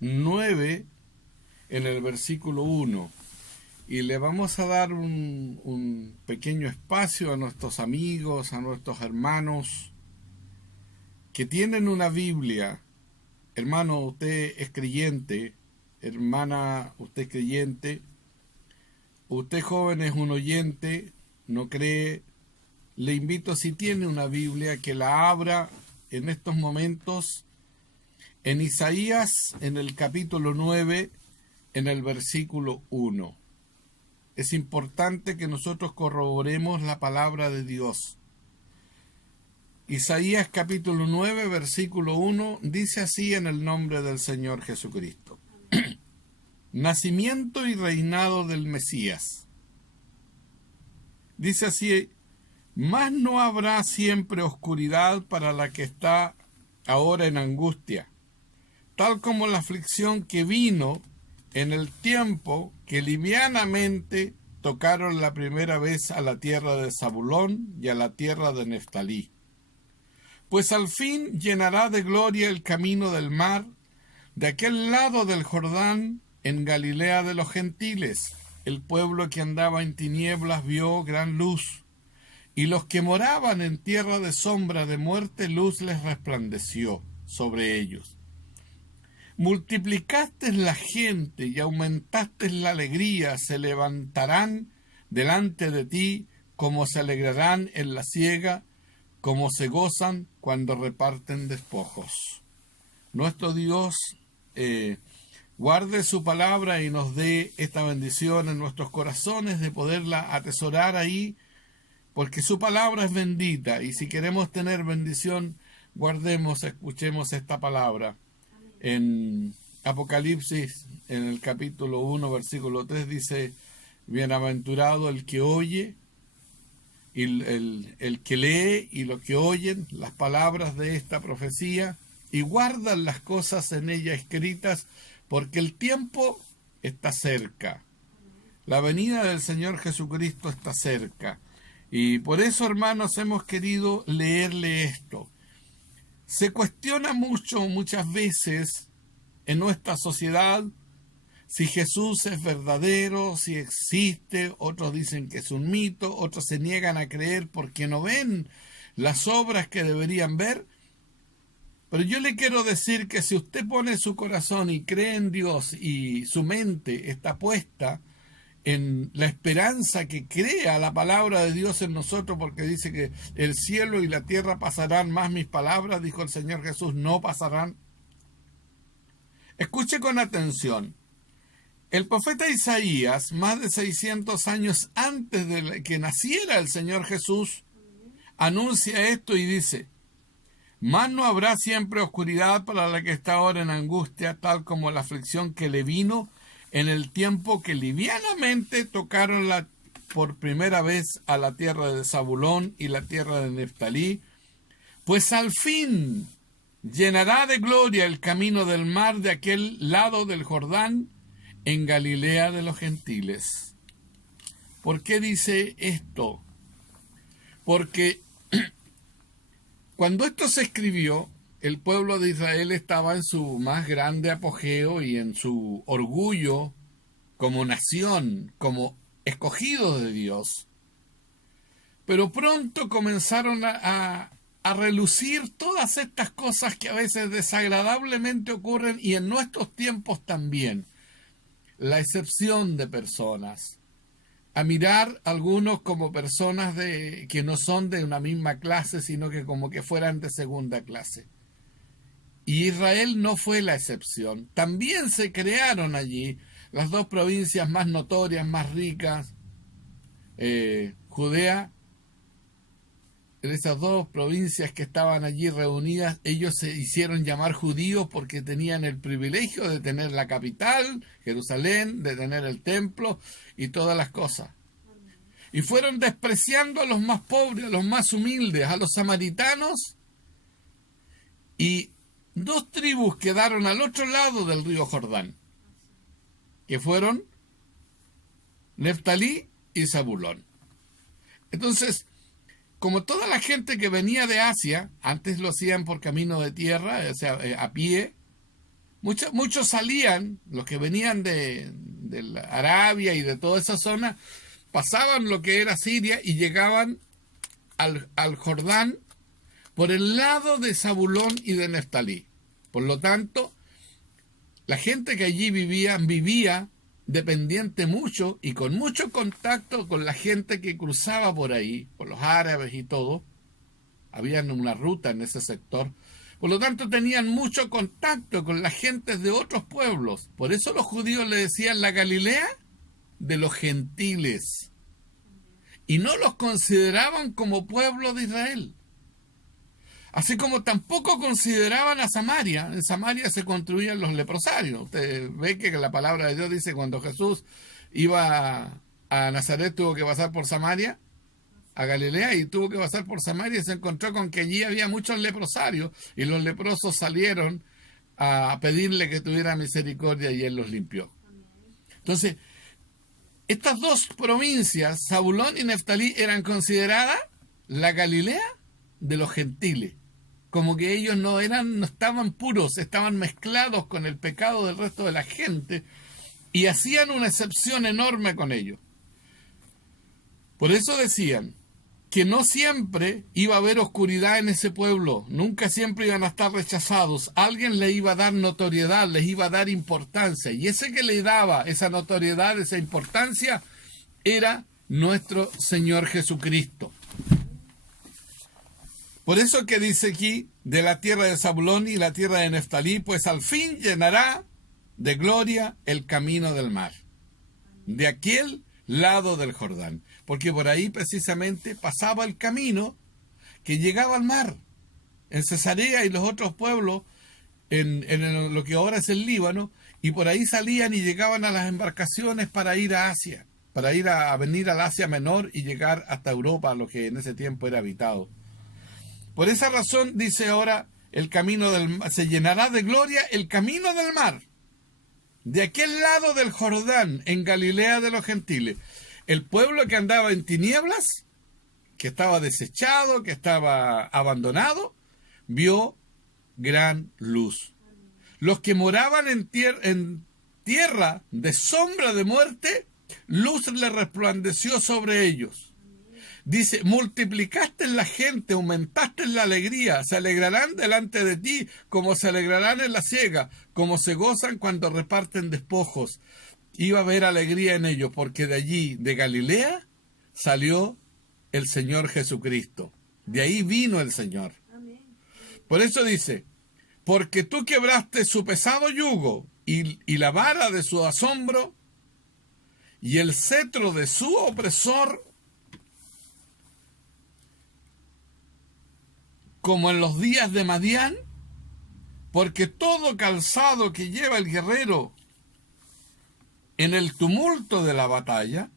9 en el versículo 1. Y le vamos a dar un pequeño espacio a nuestros amigos, a nuestros hermanos que tienen una Biblia. Hermano, usted es creyente. Hermana, usted es creyente. Usted joven es un oyente, no cree. Le invito, si tiene una Biblia, que la abra en estos momentos en Isaías, en el capítulo 9, en el versículo 1. Es importante que nosotros corroboremos la palabra de Dios. Isaías capítulo 9, versículo 1, dice así en el nombre del Señor Jesucristo. Nacimiento y reinado del Mesías. Dice así: mas no habrá siempre oscuridad para la que está ahora en angustia, tal como la aflicción que vino en el tiempo que livianamente tocaron la primera vez a la tierra de Zabulón y a la tierra de Neftalí. Pues al fin llenará de gloria el camino del mar, de aquel lado del Jordán, en Galilea de los gentiles. El pueblo que andaba en tinieblas vio gran luz, y los que moraban en tierra de sombra de muerte, luz les resplandeció sobre ellos. Multiplicaste la gente y aumentaste la alegría, se levantarán delante de ti, como se alegrarán en la siega, como se gozan cuando reparten despojos. Nuestro Dios guarde su palabra y nos dé esta bendición en nuestros corazones de poderla atesorar ahí, porque su palabra es bendita, y si queremos tener bendición, guardemos, escuchemos esta palabra. En Apocalipsis, en el capítulo 1, versículo 3, dice: bienaventurado el que oye, y el que lee y lo que oyen las palabras de esta profecía, y guardan las cosas en ella escritas, porque el tiempo está cerca. La venida del Señor Jesucristo está cerca. Y por eso, hermanos, hemos querido leerle esto. Se cuestiona muchas veces en nuestra sociedad si Jesús es verdadero, si existe. Otros dicen que es un mito, otros se niegan a creer porque no ven las obras que deberían ver. Pero yo le quiero decir que si usted pone su corazón y cree en Dios y su mente está puesta en la esperanza que crea la palabra de Dios en nosotros, porque dice que el cielo y la tierra pasarán, más mis palabras, dijo el Señor Jesús, no pasarán. Escuche con atención. El profeta Isaías, más de 600 años antes de que naciera el Señor Jesús, anuncia esto y dice: mas no habrá siempre oscuridad para la que está ahora en angustia, tal como la aflicción que le vino en el tiempo que livianamente tocaron por primera vez a la tierra de Zabulón y la tierra de Neftalí, pues al fin llenará de gloria el camino del mar de aquel lado del Jordán, en Galilea de los gentiles. ¿Por qué dice esto? Porque cuando esto se escribió, el pueblo de Israel estaba en su más grande apogeo y en su orgullo como nación, como escogidos de Dios. Pero pronto comenzaron a relucir todas estas cosas que a veces desagradablemente ocurren, y en nuestros tiempos también. La excepción de personas. A mirar a algunos como personas que no son de una misma clase, sino que como que fueran de segunda clase. Y Israel no fue la excepción. También se crearon allí las dos provincias más notorias, más ricas, Judea. En esas dos provincias que estaban allí reunidas, ellos se hicieron llamar judíos porque tenían el privilegio de tener la capital, Jerusalén, de tener el templo y todas las cosas. Y fueron despreciando a los más pobres, a los más humildes, a los samaritanos, y dos tribus quedaron al otro lado del río Jordán, que fueron Neftalí y Zabulón. Entonces, como toda la gente que venía de Asia, antes lo hacían por camino de tierra, o sea, a pie, Muchos salían, los que venían de la Arabia y de toda esa zona, pasaban lo que era Siria y llegaban al Jordán por el lado de Zabulón y de Neftalí. Por lo tanto, la gente que allí vivía dependiente mucho y con mucho contacto con la gente que cruzaba por ahí, con los árabes y todo. Habían una ruta en ese sector. Por lo tanto, tenían mucho contacto con las gentes de otros pueblos. Por eso los judíos le decían la Galilea de los gentiles. Y no los consideraban como pueblo de Israel. Así como tampoco consideraban a Samaria. En Samaria se construían los leprosarios. Usted ve que la palabra de Dios dice cuando Jesús iba a Nazaret tuvo que pasar por Samaria, a Galilea, y tuvo que pasar por Samaria y se encontró con que allí había muchos leprosarios y los leprosos salieron a pedirle que tuviera misericordia y él los limpió. Entonces, estas dos provincias, Zabulón y Neftalí, eran consideradas la Galilea de los gentiles. Como que ellos no estaban puros, estaban mezclados con el pecado del resto de la gente y hacían una excepción enorme con ellos. Por eso decían que no siempre iba a haber oscuridad en ese pueblo, nunca siempre iban a estar rechazados, alguien le iba a dar notoriedad, les iba a dar importancia, y ese que le daba esa notoriedad, esa importancia, era nuestro Señor Jesucristo. Por eso que dice aquí, de la tierra de Zabulón y la tierra de Neftalí, pues al fin llenará de gloria el camino del mar, de aquel lado del Jordán, porque por ahí precisamente pasaba el camino que llegaba al mar. En Cesarea y los otros pueblos, en lo que ahora es el Líbano, y por ahí salían y llegaban a las embarcaciones para ir a Asia, para venir al Asia Menor y llegar hasta Europa, lo que en ese tiempo era habitado. Por esa razón dice ahora, el camino se llenará de gloria el camino del mar, de aquel lado del Jordán, en Galilea de los gentiles. El pueblo que andaba en tinieblas, que estaba desechado, que estaba abandonado, vio gran luz. Los que moraban en tierra de sombra de muerte, luz le resplandeció sobre ellos. Dice, multiplicaste la gente, aumentaste la alegría, se alegrarán delante de ti, como se alegrarán en la siega, como se gozan cuando reparten despojos. Iba a haber alegría en ellos, porque de allí, de Galilea, salió el Señor Jesucristo. De ahí vino el Señor. Por eso dice, porque tú quebraste su pesado yugo y la vara de su asombro y el cetro de su opresor, como en los días de Madián, porque todo calzado que lleva el guerrero en el tumulto de la batalla,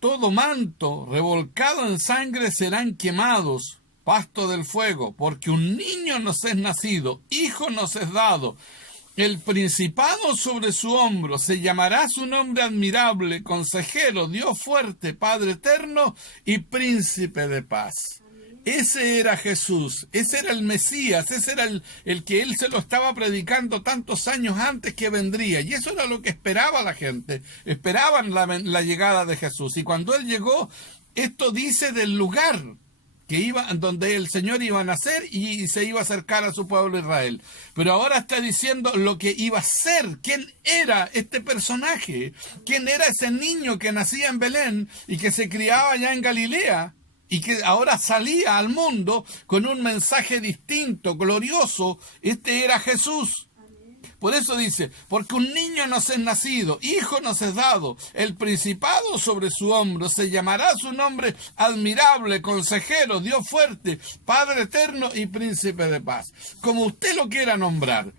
todo manto revolcado en sangre serán quemados, pasto del fuego, porque un niño nos es nacido, hijo nos es dado, el principado sobre su hombro, se llamará su nombre admirable, consejero, Dios fuerte, Padre eterno y príncipe de paz. Ese era Jesús, ese era el Mesías, ese era el que él se lo estaba predicando tantos años antes que vendría. Y eso era lo que esperaba la gente, esperaban la llegada de Jesús. Y cuando él llegó, esto dice del lugar donde el Señor iba a nacer y se iba a acercar a su pueblo Israel. Pero ahora está diciendo lo que iba a ser, quién era este personaje, quién era ese niño que nacía en Belén y que se criaba allá en Galilea, y que ahora salía al mundo con un mensaje distinto, glorioso. Este era Jesús. Por eso dice, porque un niño nos es nacido, hijo nos es dado, el principado sobre su hombro, se llamará su nombre admirable, consejero, Dios fuerte, Padre eterno y príncipe de paz. Como usted lo quiera nombrar.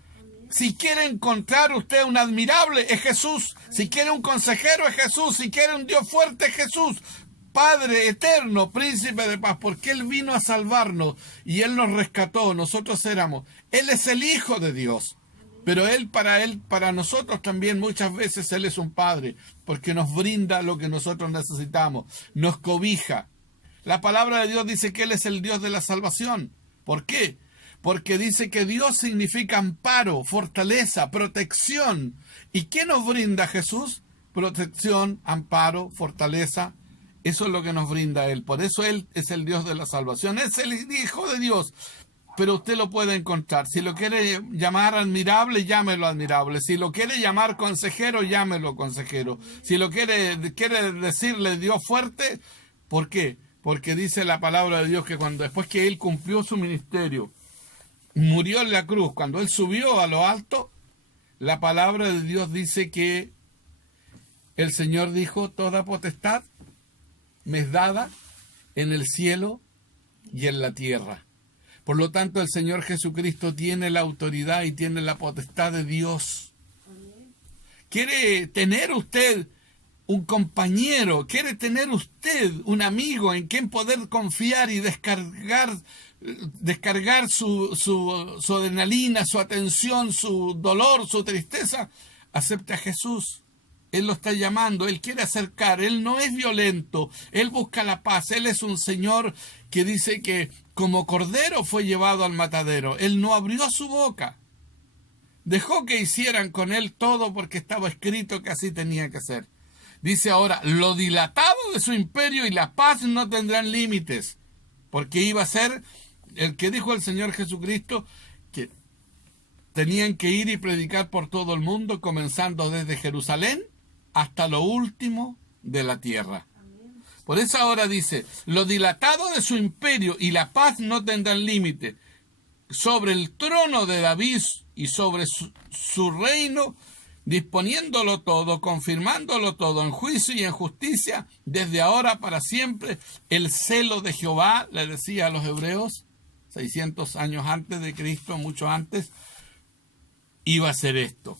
Si quiere encontrar usted un admirable, es Jesús. Si quiere un consejero, es Jesús. Si quiere un Dios fuerte, es Jesús. Padre eterno, príncipe de paz, porque Él vino a salvarnos y Él nos rescató, nosotros éramos. Él es el Hijo de Dios, pero Él, para nosotros también muchas veces Él es un Padre, porque nos brinda lo que nosotros necesitamos, nos cobija. La palabra de Dios dice que Él es el Dios de la salvación. ¿Por qué? porque dice que Dios significa amparo, fortaleza, protección. ¿Y qué nos brinda Jesús? Protección, amparo, fortaleza. Eso es lo que nos brinda Él. Por eso Él es el Dios de la salvación. Es el Hijo de Dios. Pero usted lo puede encontrar. Si lo quiere llamar admirable, llámelo admirable. Si lo quiere llamar consejero, llámelo consejero. Si lo quiere decirle Dios fuerte, ¿por qué? Porque dice la palabra de Dios que después que Él cumplió su ministerio, murió en la cruz, cuando Él subió a lo alto, la palabra de Dios dice que el Señor dijo: toda potestad me es dada en el cielo y en la tierra. Por lo tanto, el Señor Jesucristo tiene la autoridad y tiene la potestad de Dios. ¿Quiere tener usted un compañero? ¿Quiere tener usted un amigo en quien poder confiar y descargar su adrenalina, su atención, su dolor, su tristeza? Acepte a Jesús. Él lo está llamando, Él quiere acercar, Él no es violento, Él busca la paz, Él es un Señor que dice que como cordero fue llevado al matadero. Él no abrió su boca, dejó que hicieran con Él todo porque estaba escrito que así tenía que ser. Dice ahora: lo dilatado de su imperio y la paz no tendrán límites, porque iba a ser el que dijo el Señor Jesucristo que tenían que ir y predicar por todo el mundo, comenzando desde Jerusalén hasta lo último de la tierra. Por eso ahora dice: lo dilatado de su imperio y la paz no tendrán límite, sobre el trono de David y sobre su reino, disponiéndolo todo, confirmándolo todo en juicio y en justicia, desde ahora para siempre. El celo de Jehová, le decía a los hebreos, 600 años antes de Cristo, mucho antes, iba a ser esto.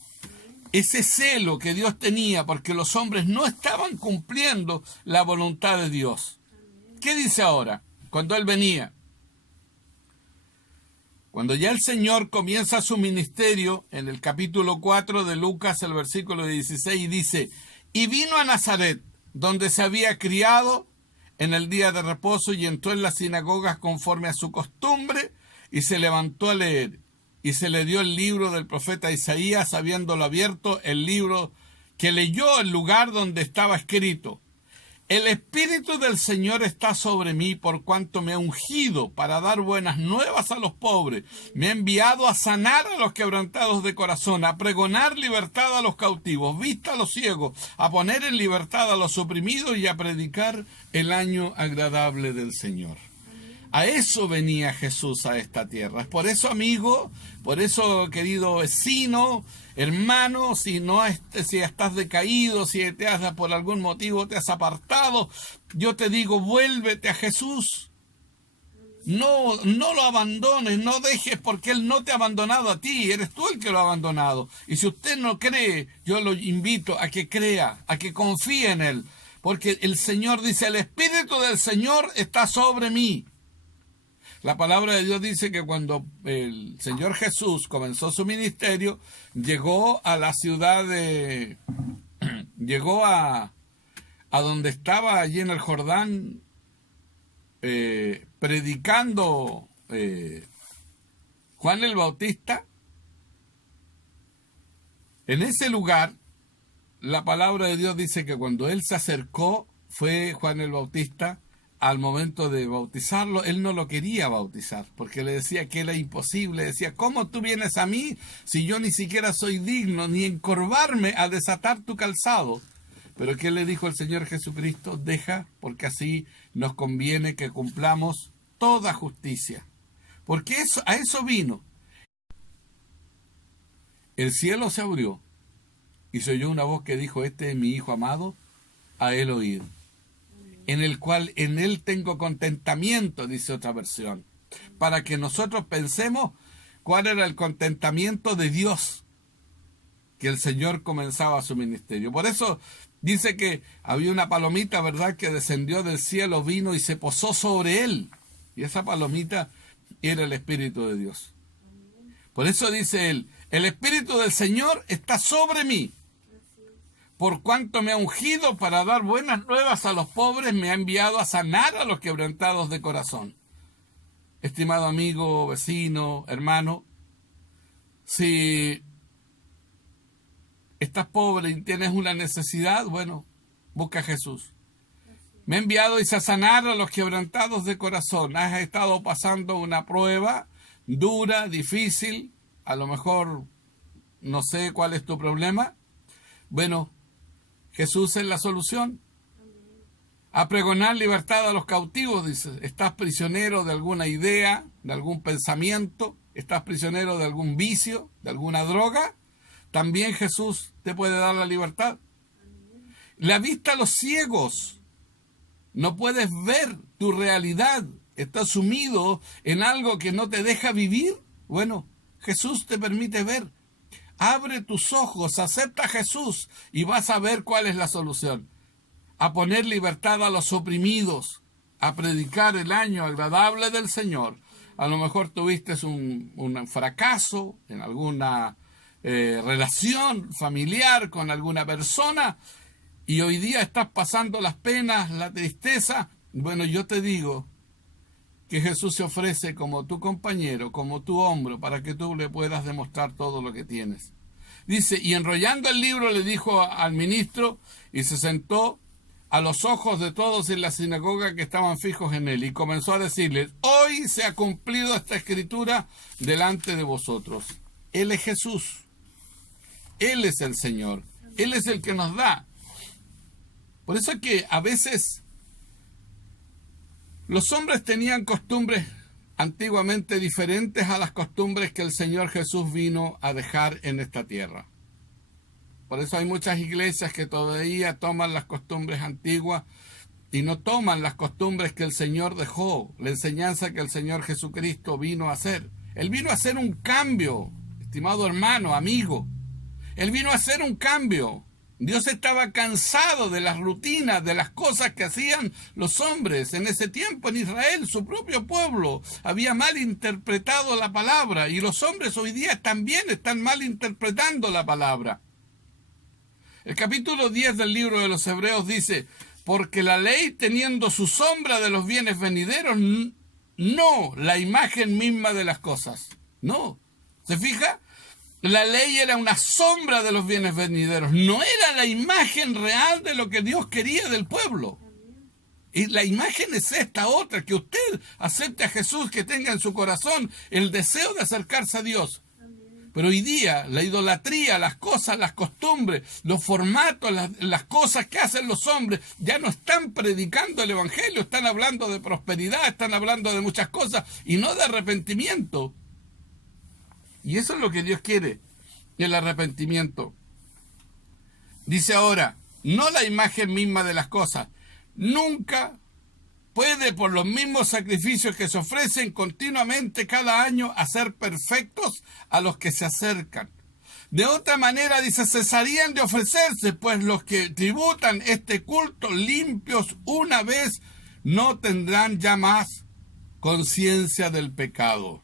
Ese celo que Dios tenía porque los hombres no estaban cumpliendo la voluntad de Dios. ¿Qué dice ahora? Cuando Él venía. Cuando ya el Señor comienza su ministerio, en el capítulo 4 de Lucas, el versículo 16, dice: y vino a Nazaret, donde se había criado, en el día de reposo, y entró en las sinagogas conforme a su costumbre, y se levantó a leer. Y se le dio el libro del profeta Isaías, habiéndolo abierto, el libro que leyó el lugar donde estaba escrito: el Espíritu del Señor está sobre mí, por cuanto me ha ungido para dar buenas nuevas a los pobres. Me ha enviado a sanar a los quebrantados de corazón, a pregonar libertad a los cautivos, vista a los ciegos, a poner en libertad a los oprimidos y a predicar el año agradable del Señor. A eso venía Jesús a esta tierra. Es por eso, amigo, por eso, querido vecino, hermano, si estás decaído, si por algún motivo te has apartado, yo te digo: vuélvete a Jesús. No lo abandones, no dejes, porque Él no te ha abandonado a ti, eres tú el que lo ha abandonado. Y si usted no cree, yo lo invito a que crea, a que confíe en Él, porque el Señor dice: el Espíritu del Señor está sobre mí. La palabra de Dios dice que cuando el Señor Jesús comenzó su ministerio, llegó a la ciudad llegó a donde estaba allí en el Jordán, predicando Juan el Bautista. En ese lugar, la palabra de Dios dice que cuando él se acercó, fue Juan el Bautista, al momento de bautizarlo, él no lo quería bautizar, porque le decía que era imposible. Decía: ¿cómo tú vienes a mí si yo ni siquiera soy digno ni encorvarme a desatar tu calzado? Pero ¿qué le dijo el Señor Jesucristo? Deja, porque así nos conviene que cumplamos toda justicia. Porque a eso vino. El cielo se abrió y se oyó una voz que dijo: este es mi Hijo amado, a él oíd. En él tengo contentamiento, dice otra versión, para que nosotros pensemos cuál era el contentamiento de Dios, que el Señor comenzaba su ministerio. Por eso dice que había una palomita, ¿verdad?, que descendió del cielo, vino y se posó sobre él, y esa palomita era el Espíritu de Dios. Por eso dice él: el Espíritu del Señor está sobre mí, por cuanto me ha ungido para dar buenas nuevas a los pobres, me ha enviado a sanar a los quebrantados de corazón. estimado amigo, vecino, hermano, si estás pobre y tienes una necesidad, bueno, busca a Jesús. Me ha enviado a sanar a los quebrantados de corazón. Has estado pasando una prueba dura, difícil, a lo mejor no sé cuál es tu problema. Bueno, Jesús es la solución. A pregonar libertad a los cautivos, dice. Estás prisionero de alguna idea, de algún pensamiento, estás prisionero de algún vicio, de alguna droga. También Jesús te puede dar la libertad. La vista a los ciegos. No puedes ver tu realidad. Estás sumido en algo que no te deja vivir. Bueno, Jesús te permite ver. Abre tus ojos, acepta a Jesús y vas a ver cuál es la solución. A poner libertad a los oprimidos, a predicar el año agradable del Señor. A lo mejor tuviste un fracaso en alguna relación familiar con alguna persona y hoy día estás pasando las penas, la tristeza. Bueno, yo te digo que Jesús se ofrece como tu compañero, como tu hombro, para que tú le puedas demostrar todo lo que tienes. Dice, y enrollando el libro le dijo al ministro y se sentó a los ojos de todos en la sinagoga que estaban fijos en él y comenzó a decirles, hoy se ha cumplido esta escritura delante de vosotros. Él es Jesús. Él es el Señor. Él es el que nos da. Por eso es que a veces los hombres tenían costumbres antiguamente diferentes a las costumbres que el Señor Jesús vino a dejar en esta tierra. Por eso hay muchas iglesias que todavía toman las costumbres antiguas y no toman las costumbres que el Señor dejó, la enseñanza que el Señor Jesucristo vino a hacer. Él vino a hacer un cambio, estimado hermano, amigo. Él vino a hacer un cambio. Dios estaba cansado de las rutinas, de las cosas que hacían los hombres. En ese tiempo en Israel, su propio pueblo había mal interpretado la palabra y los hombres hoy día también están mal interpretando la palabra. El capítulo 10 del libro de los Hebreos dice, porque la ley teniendo su sombra de los bienes venideros, no la imagen misma de las cosas. No, ¿se fija? La ley era una sombra de los bienes venideros, no era la imagen real de lo que Dios quería del pueblo. Y la imagen es esta otra, que usted acepte a Jesús, que tenga en su corazón el deseo de acercarse a Dios. Pero hoy día la idolatría, las cosas, las costumbres, los formatos, las cosas que hacen los hombres, ya no están predicando el evangelio, están hablando de prosperidad, están hablando de muchas cosas y no de arrepentimiento. Y eso es lo que Dios quiere, el arrepentimiento. Dice ahora, no la imagen misma de las cosas. Nunca puede, por los mismos sacrificios que se ofrecen continuamente cada año, hacer perfectos a los que se acercan. De otra manera, dice, cesarían de ofrecerse, pues los que tributan este culto limpios una vez no tendrán ya más conciencia del pecado.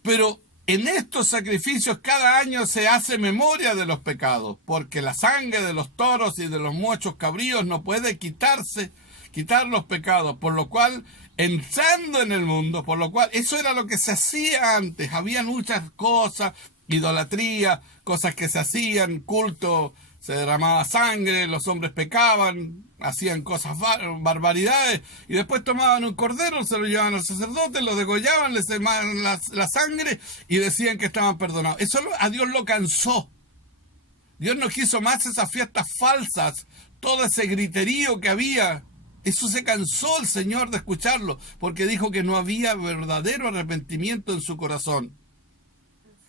Pero en estos sacrificios cada año se hace memoria de los pecados, porque la sangre de los toros y de los muchos cabríos no puede quitar los pecados, por lo cual, entrando en el mundo, por lo cual, eso era lo que se hacía antes, había muchas cosas, idolatría, cosas que se hacían, culto, se derramaba sangre, los hombres pecaban, hacían cosas, barbaridades, y después tomaban un cordero, se lo llevaban al sacerdote, lo degollaban, les quemaban la sangre y decían que estaban perdonados. Eso a Dios lo cansó. Dios no quiso más esas fiestas falsas, todo ese griterío que había. Eso se cansó el Señor de escucharlo, porque dijo que no había verdadero arrepentimiento en su corazón.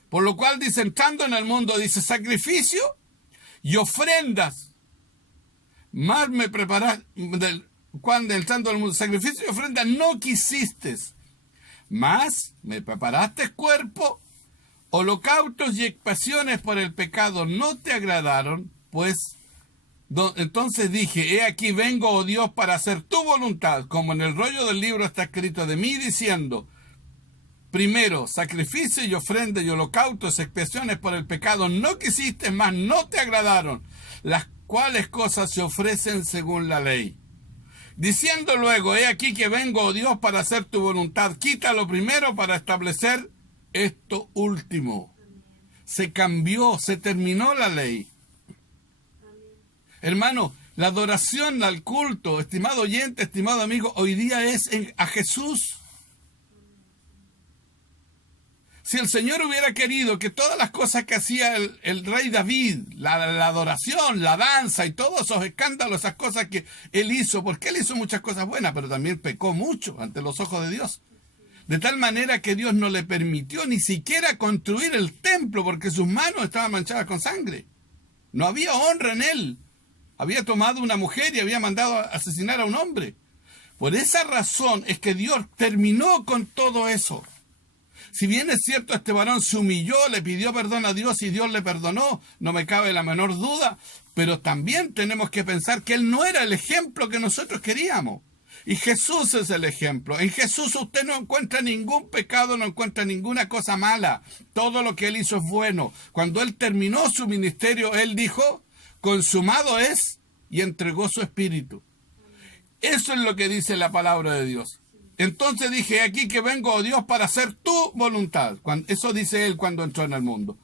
Por lo cual, dice, entrando en el mundo, dice, sacrificio y ofrendas. Más me preparaste, cuando entrando al mundo, sacrificio y ofrenda no quisiste. Más me preparaste cuerpo, holocaustos y expiaciones por el pecado no te agradaron, pues entonces dije, he aquí vengo, oh Dios, para hacer tu voluntad, como en el rollo del libro está escrito de mí, diciendo, primero, sacrificio y ofrenda y holocaustos, expiaciones por el pecado no quisiste, más no te agradaron, las cuales cosas se ofrecen según la ley. Diciendo luego, he aquí que vengo, oh Dios, para hacer tu voluntad. Quita lo primero para establecer esto último. Se cambió, se terminó la ley. Hermano, la adoración al culto, estimado oyente, estimado amigo, hoy día es a Jesús. Si el Señor hubiera querido que todas las cosas que hacía el rey David, la adoración, la danza y todos esos escándalos, esas cosas que él hizo, porque él hizo muchas cosas buenas, pero también pecó mucho ante los ojos de Dios. De tal manera que Dios no le permitió ni siquiera construir el templo, porque sus manos estaban manchadas con sangre. No había honra en él. Había tomado una mujer y había mandado a asesinar a un hombre. Por esa razón es que Dios terminó con todo eso. Si bien es cierto, este varón se humilló, le pidió perdón a Dios y Dios le perdonó, no me cabe la menor duda, pero también tenemos que pensar que él no era el ejemplo que nosotros queríamos. Y Jesús es el ejemplo. En Jesús usted no encuentra ningún pecado, no encuentra ninguna cosa mala. Todo lo que él hizo es bueno. Cuando él terminó su ministerio, él dijo, consumado es, y entregó su espíritu. Eso es lo que dice la palabra de Dios. Entonces dije, aquí que vengo, oh Dios, para hacer tu voluntad. Eso dice él cuando entró en el mundo.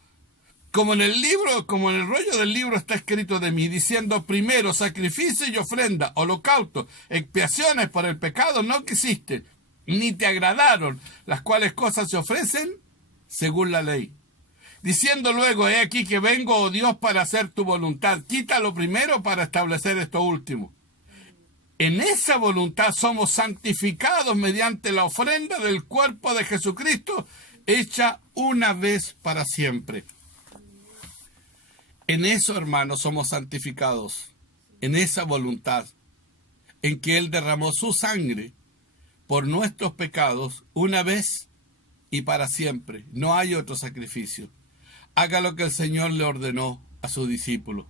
Como en el libro, como en el rollo del libro está escrito de mí, diciendo primero sacrificio y ofrenda, holocausto, expiaciones por el pecado no quisiste, ni te agradaron, las cuales cosas se ofrecen según la ley. Diciendo luego, he aquí que vengo, oh Dios, para hacer tu voluntad. Quítalo primero para establecer esto último. En esa voluntad somos santificados mediante la ofrenda del cuerpo de Jesucristo, hecha una vez para siempre. En eso, hermanos, somos santificados, en esa voluntad, en que Él derramó su sangre por nuestros pecados una vez y para siempre. No hay otro sacrificio. Haga lo que el Señor le ordenó a su discípulo.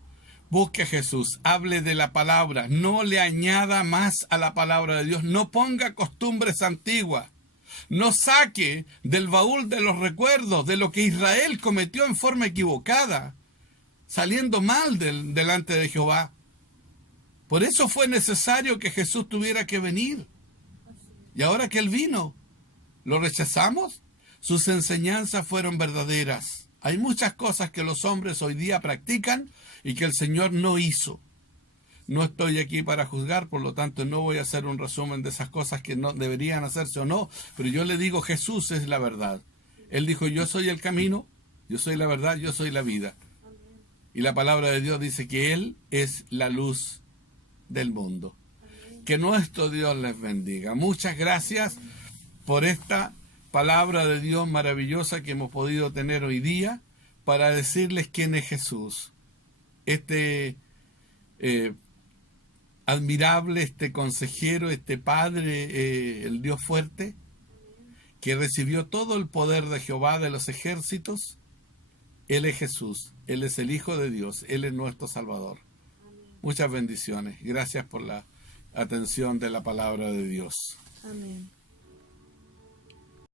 Busque a Jesús, hable de la palabra, no le añada más a la palabra de Dios, no ponga costumbres antiguas, no saque del baúl de los recuerdos de lo que Israel cometió en forma equivocada, saliendo mal delante de Jehová. Por eso fue necesario que Jesús tuviera que venir. Y ahora que Él vino, ¿lo rechazamos? Sus enseñanzas fueron verdaderas. Hay muchas cosas que los hombres hoy día practican y que el Señor no hizo. No estoy aquí para juzgar, por lo tanto no voy a hacer un resumen de esas cosas que no deberían hacerse o no, pero yo le digo, Jesús es la verdad. Él dijo, yo soy el camino, yo soy la verdad, yo soy la vida. Y la palabra de Dios dice que Él es la luz del mundo. Que nuestro Dios les bendiga. Muchas gracias por esta palabra de Dios maravillosa que hemos podido tener hoy día para decirles quién es Jesús. Este admirable, este consejero, este Padre, el Dios fuerte, que recibió todo el poder de Jehová de los ejércitos. Él es Jesús, Él es el Hijo de Dios, Él es nuestro Salvador. Muchas bendiciones. Gracias por la atención de la palabra de Dios. Amén.